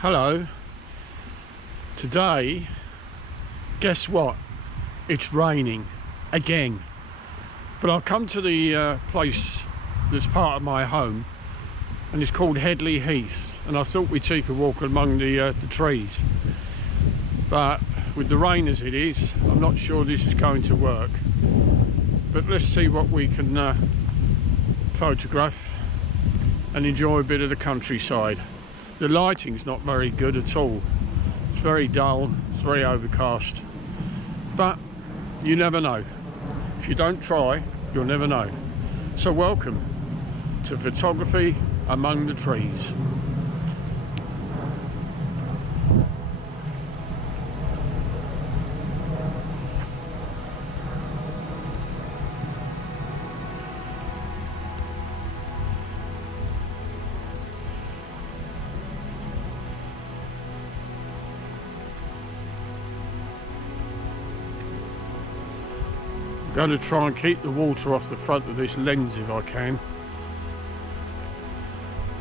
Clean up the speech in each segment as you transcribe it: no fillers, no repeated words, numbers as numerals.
Hello. Today, guess what? It's raining again. But I've come to the place that's part of my home, and it's called Headley Heath, and I thought we'd take a walk among the trees. But with the rain as it is, I'm not sure this is going to work. But let's see what we can photograph and enjoy a bit of the countryside. The lighting's not very good at all. It's very dull, it's very overcast. But you never know. If you don't try, you'll never know. So welcome to photography among the trees. I'm going to try and keep the water off the front of this lens if I can.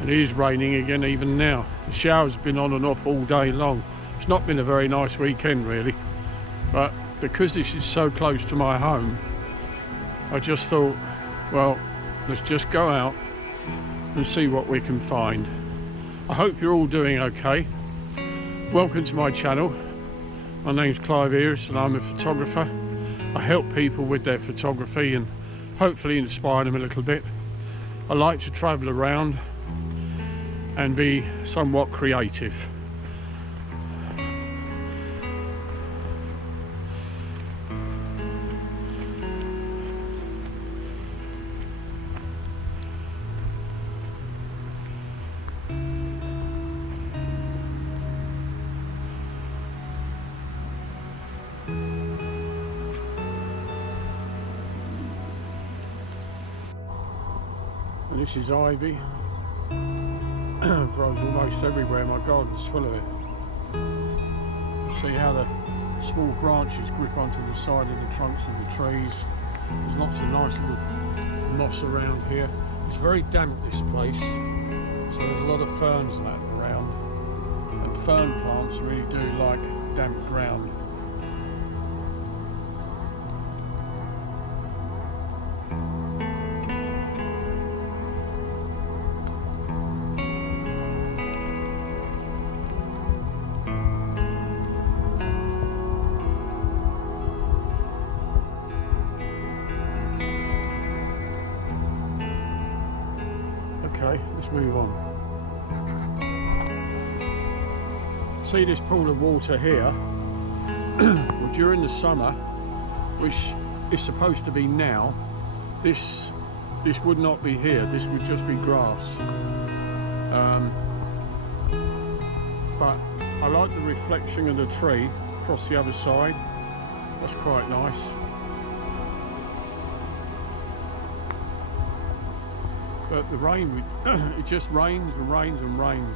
It is raining again even now. The shower's been on and off all day long. It's not been a very nice weekend really, but because this is so close to my home, I just thought, well, let's just go out and see what we can find. I hope you're all doing okay. Welcome to my channel. My name's Clive Eris and I'm a photographer. I help people with their photography and hopefully inspire them a little bit. I like to travel around and be somewhat creative. And this is ivy. It grows almost everywhere. My garden's full of it. See how the small branches grip onto the side of the trunks of the trees. There's lots of nice little moss around here. It's very damp, this place, so there's a lot of ferns and that around. And fern plants really do like damp ground. Okay, let's move on. See this pool of water here? Well, during the summer, which is supposed to be now, this would not be here. This would just be grass. But I like the reflection of the tree across the other side. That's quite nice. But the rain, it just rains and rains and rains.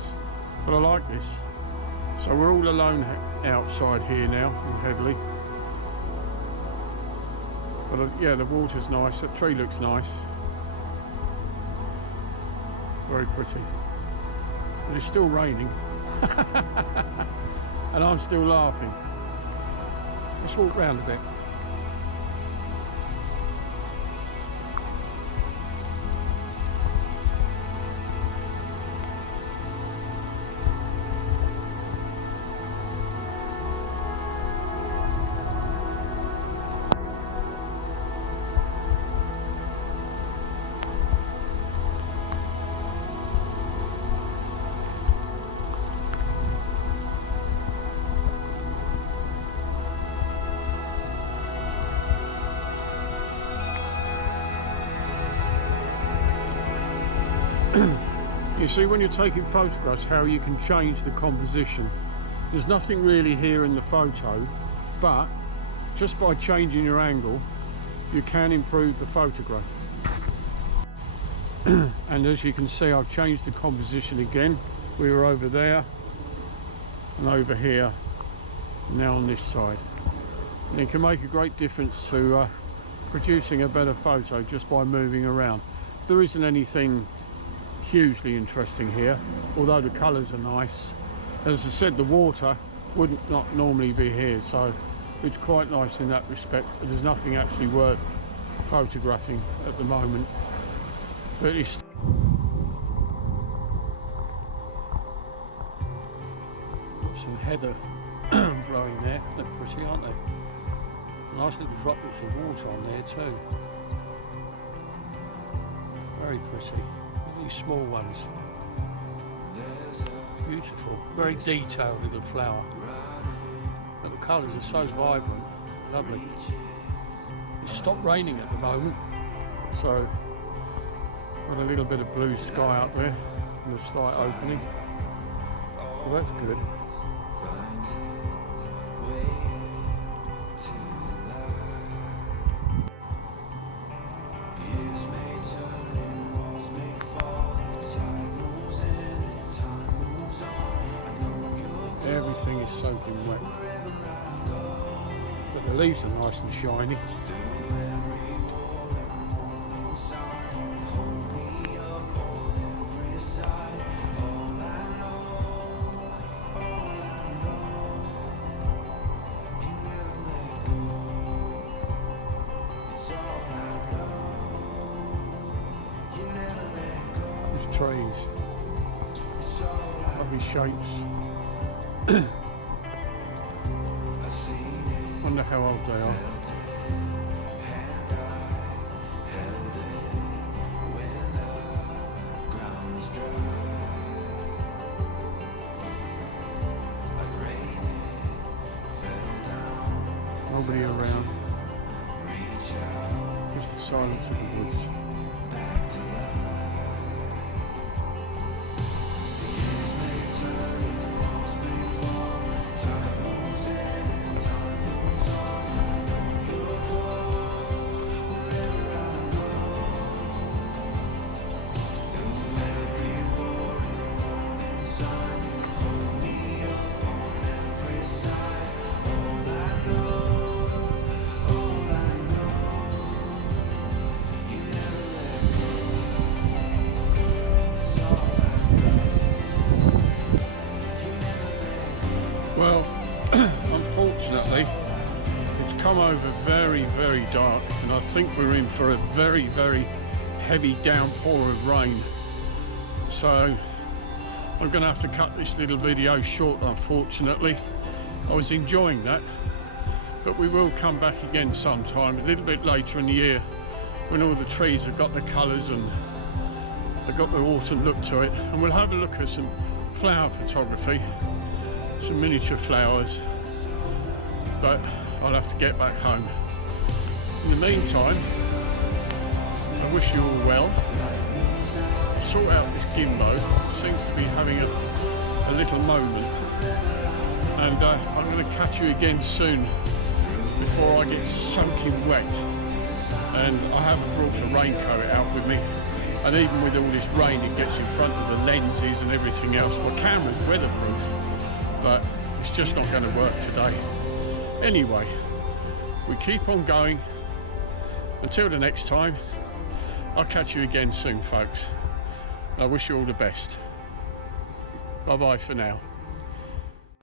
But I like this. So we're all alone outside here now in Headley. But yeah, the water's nice. That tree looks nice. Very pretty. And it's still raining. And I'm still laughing. Let's walk round a bit. You see, when you're taking photographs, how you can change the composition. There's nothing really here in the photo, but just by changing your angle, you can improve the photograph. And as you can see, I've changed the composition again. We were over there and over here, now on this side. And it can make a great difference to producing a better photo just by moving around. There isn't anything hugely interesting here, although the colours are nice. As I said, the water wouldn't not normally be here, so it's quite nice in that respect. But there's nothing actually worth photographing at the moment. But it's some heather growing there. They're pretty, aren't they? Nice little droplets of water on there too. Very pretty. These small ones. Beautiful. Very detailed little flower. But the colours are so vibrant. Lovely. It's stopped raining at the moment, so got a little bit of blue sky up there and a slight opening. So that's good. Everything is soaking wet, but the leaves are nice and shiny. These trees, lovely shapes. Wonder how old they are. Nobody around. Just the silence of the woods. Well, unfortunately, it's come over very, very dark, and I think we're in for a very, very heavy downpour of rain. So I'm going to have to cut this little video short, unfortunately. I was enjoying that, but we will come back again sometime, a little bit later in the year, when all the trees have got the colours and they've got the autumn look to it, and we'll have a look at some flower photography. Some miniature flowers, but I'll have to get back home. In the meantime, I wish you all well. Sort out this gimbo, seems to be having a little moment, and I'm going to catch you again soon before I get soaking wet. And I haven't brought a raincoat out with me, and even with all this rain it gets in front of the lenses and everything else. My camera's weatherproof, but it's just not going to work today. Anyway, we keep on going. Until the next time, I'll catch you again soon, folks. I wish you all the best. Bye bye for now.